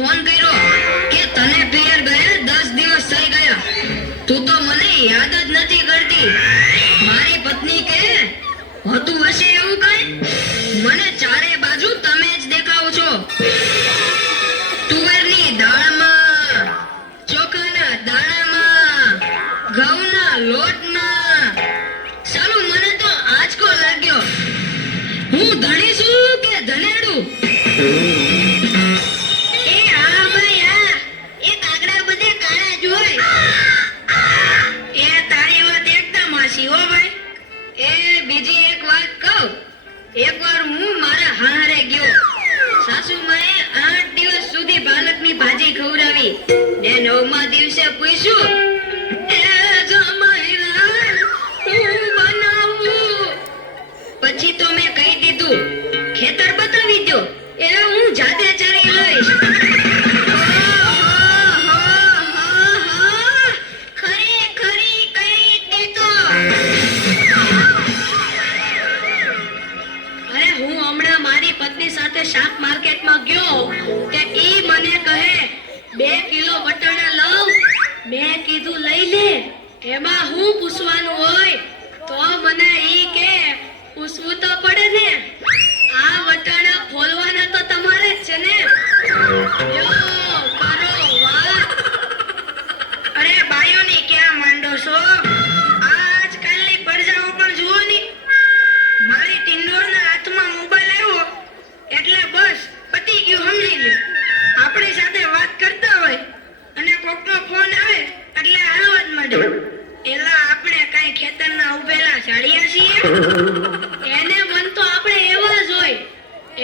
Phone કર્યો કે તને પિયર ગયા 10 દિવસ થઈ ગયા, તું તો મને યાદ જ નથી કરતી. મારી પત્ની કે હોતું હશે એવું કઈ? મને ચારે બાજુ તમે જ દેખાવ છો. તુવેરની દાળમાં, ચોખાના દાણામાં, ઘઉંના લોટમાં. સાલું મને તો આંચકો લાગ્યો. હું ધણી છું કે ધનેડું? એ હા ભાઈ હા, એ કાગડા બધે કાળા જ હોય. એ તારી વાત એકદમ હાચી હો ભાઈ. એ બીજી એક વાત કહું. એકવાર હું મારા હારે ગયો. સાસુમાએ 8 દિવસ સુધી પાલકની ભાજી ખવડાવી ને 9મા દિવસે પૂછ્યું, એ જમાઈલા હું બનાવું? પછી તો મેં કહી દીધું, ખેતર બતાવી દો, એ હું જાતે ચરી લઈશ. ખરી કઈ દેતો. અરે હું હમણાં મારી પત્ની સાથે શાક માર્કેટમાં ગયો કે ઈ મને કહે 2 કિલો વટાણા લઉં. મેં કીધું લઈ લે, એમાં હું પૂછવાનું હોય? તો મને ઈ કે પૂછવું તો પડે ને, આ વટાણા ફોલવાના તો તમારે જ છે ને. યો કરો વાત. અરે બાયોની ક્યાં માંડો છો? આજકાલની પડજાઓ પણ જુઓ ની. મારી ટિંડોળના હાથમાં મોબાઈલ આવ્યો એટલે બસ પતી ગયું, સમજી લે. આપણી સાથે વાત કરતા હોય અને કોકનો ફોન આવે એટલે હાલવા જ માંડે. એલા આપણે કઈ ખેતરના ઉભેલા ઝાડિયા છીએ? એને મન તો આપણે એવા જ હોય.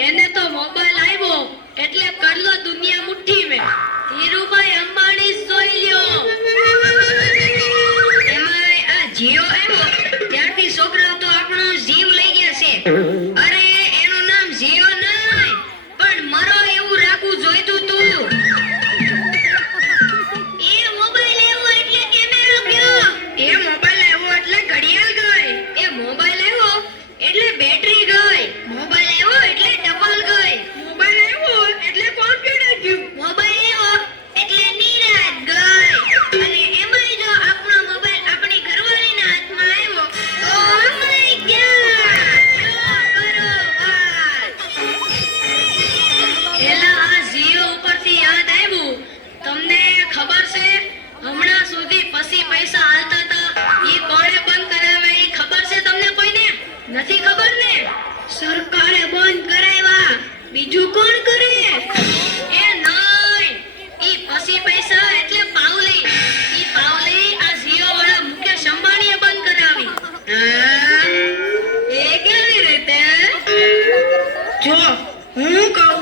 એને તો મોબાઈલ આવ્યો એટલે કરલો દુનિયા મુઠ્ઠી મેં. ધીરુભાઈ અંબાણી જ જોઈ લ્યો. એમાંય આ જીઓ આવ્યો ત્યારથી છોકરાઓ તો આપણો જીવ લઈ ગયા છે. અરે એનું નામ જીઓ નહીં પણ મરો એવું રાખવું જોઈતું તું. એ મોબાઈલ આવ્યો એટલે કેમેરો ગયો. એ મોબાઈલ આવ્યો એટલે ઘડિયાળ ગઈ. એ મોબાઈલ આવ્યો એટલે બેટરી ગઈ. મોબાઈલ આવ્યો એટલે ડબલ ગઈ. મોબાઈલ આવ્યો એટલે કોમ્પ્યુટર ગયું. મોબાઈલ આવ્યો એટલે નિરાત ગઈ. અને એમાંય જો આપણો મોબાઈલ આપણી ઘરવાળીના હાથમાં આવ્યો તો અમાય ગયા. જો કરો વાત. એલા આ જીઓ ઉપરથી યાદ આવ્યું. તમને ખબર છે હમણાં સુધી પછી પૈસા હાલતા હતા ઈ કોણે બંધ કરાવે? ઈ ખબર છે તમને કોઈને? નથી ખબર ને? સરકારે બંધ કરાવ્યા. બીજું કોણ કરે? એ નહીં, ઈ પછી પૈસા એટલે પાવલી. ઈ પાવલી આ જીઓ વાળા મુકેશ અંબાણીએ બંધ કરાવી. એ કેવી રીતે? જો હું કહું,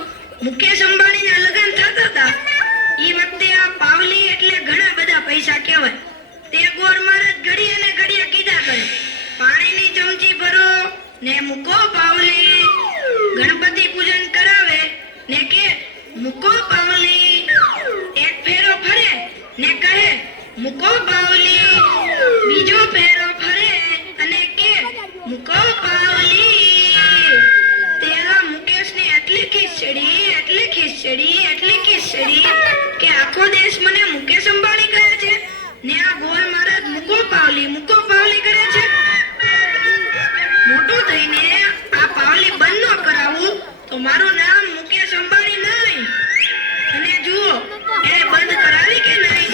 મુકેશ અંબાણીના લગ્ન થતા હતા ઈ વખતે આ પાવલી એટલે ઘણા બધા પૈસા કહેવાય. તે ગોર મહારાજ ઘડીએ ને ઘડીએ કીધા કરે, પાણીની ચમચી ભરો ને મૂકો પાવલી. ગણપતિ પૂજન કરાવે ને કે મૂકો પાવલી. એક ફેરો ફરે ને કહે મૂકો પાવલી. બીજો ફેરો ફરે અને કે મૂકો પાવલી. તેલા મુકેશની એટલી ખીચડી કે આખો દેશ મને મુકેશ અંબાણી કહે છે ને આ ગોર મહારાજ મૂકો પાવલી કરે છે. મોટું થઈને આ પાવલી બંધ ન કરાવું તો મારું નામ મુકેશ અંબાણી નહીં. અને જુઓ એને બંધ કરાવી કે નહીં.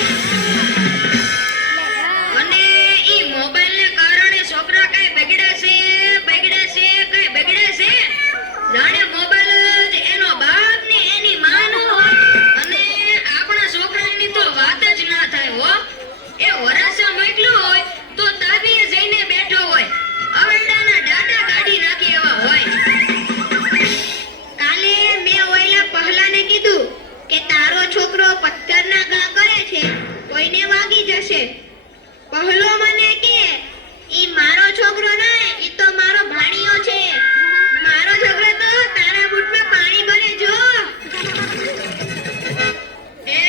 અને ઈ મોબાઈલને કારણે છોકરા કઈ બગડ્યા છે જાણે મોબાઈલ જ એનો બાપ ને એની માં નો હોય. અને આપણા છોકરાની તો વાત જ ના થાય હો. એ વરાસા મોકલ્યો હોય તો તાબીએ જઈને બેઠો હોય, અવરડાના ડાટા કાઢી નાખી એવા હોય. કાલે મેં ઓયલા પહલાને કીધું કે તારો છોકરો પથ્થરના ઘા કરે છે, કોઈને વાગી જશે. પહલો મને કે ઈ મારો છોકરો ના, ઈ તો મારો ભાણિયો છે. મારો છોકરો તો તારા બૂટમાં પાણી ભરે જો. એ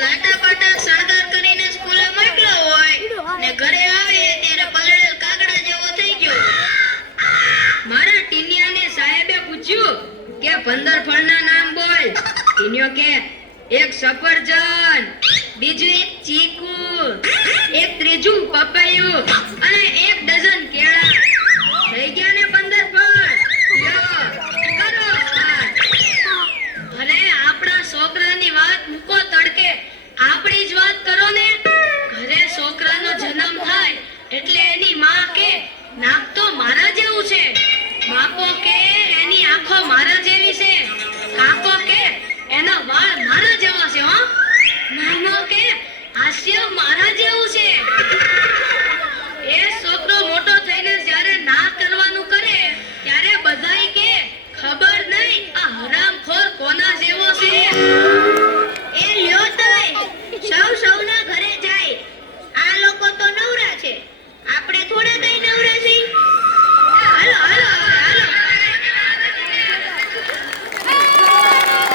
લાટા પાટા સળગાર કરીને સ્કૂલે મોકલ્યો હોય ને ઘરે આવે ત્યારે પલળેલ કાગડા જેવો થઈ ગયો. મારા ટીનિયાને સાહેબે પૂછ્યું કે 15 ફળના નામ બોલ. ટીનિયો કે એક સફરજન, બીજું એક ચીકુ, એક ત્રીજું પપૈયું અને એક ડઝન